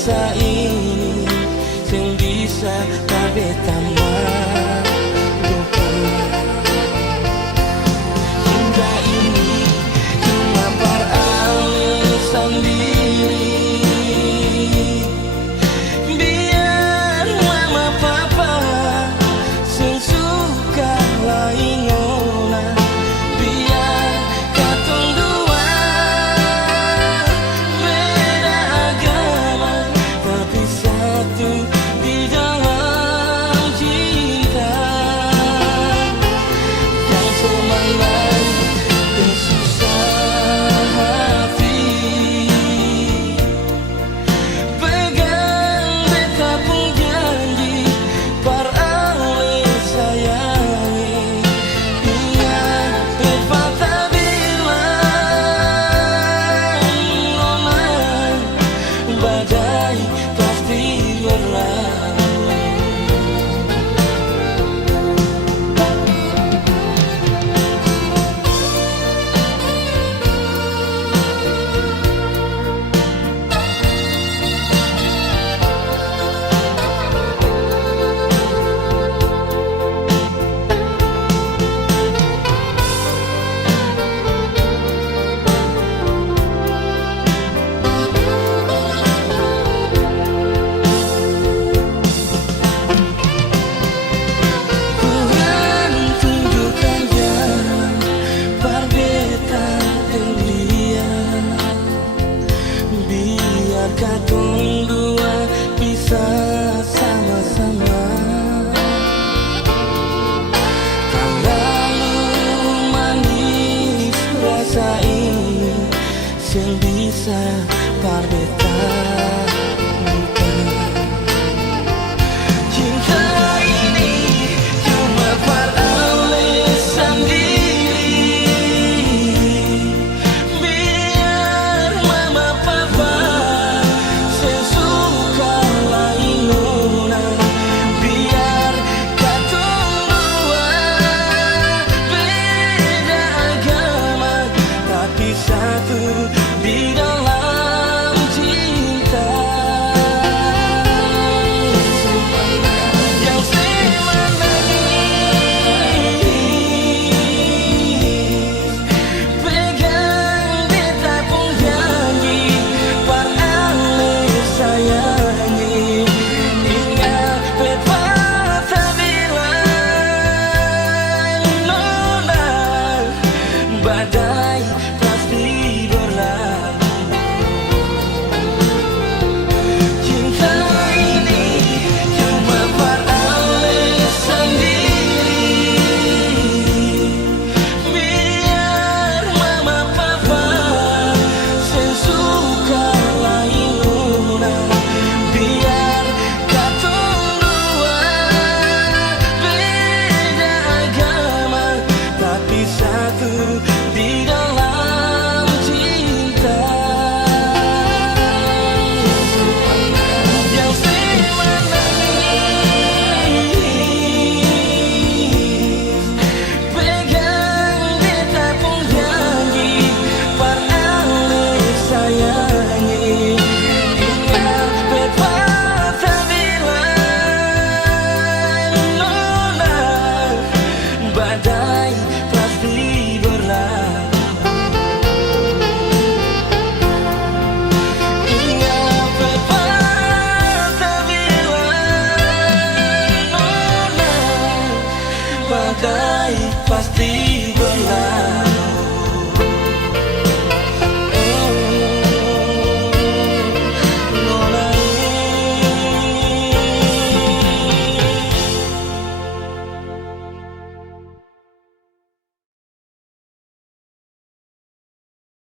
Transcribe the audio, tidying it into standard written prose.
rasa ini sing bisa kabeh tambah lupa. Cinta ini cuma peralasan diri, biar mama papa sing suka lain ngona, biar katong dua beda agama tapi satu di dalam cinta. Yang semangat dan susah hati, pegang beta pun janji parale sayangi. Ingat pepatah bilang nona, badai pasti berlalu. Tuhan tunjukkan jalan berbeda dengan dia, biar katong dua bisa sama-sama. Terlalu manis rasa ini yang bisa berbeda lupa. Cinta ini cuma peralasan diri, biar mama papa sing suka lain nona, biar katong dua beda agama tapi satu di dalam cinta. Yang semenangis, pegang beta pun janji parale sayangi. Ingat pepatah bilang nona, badai pasti berlalu. Cinta ini cuma peralasan diri, biar mama papa sing suka lain nona, biar katong dua beda agama tapi satu di dalam cinta. Yang semenangis, pegang beta pun janji parale sayangi. Ingat pepatah bilang nona, badai pasti berlalu. Ingat pepatah bilang nona, badai pasti berlalu.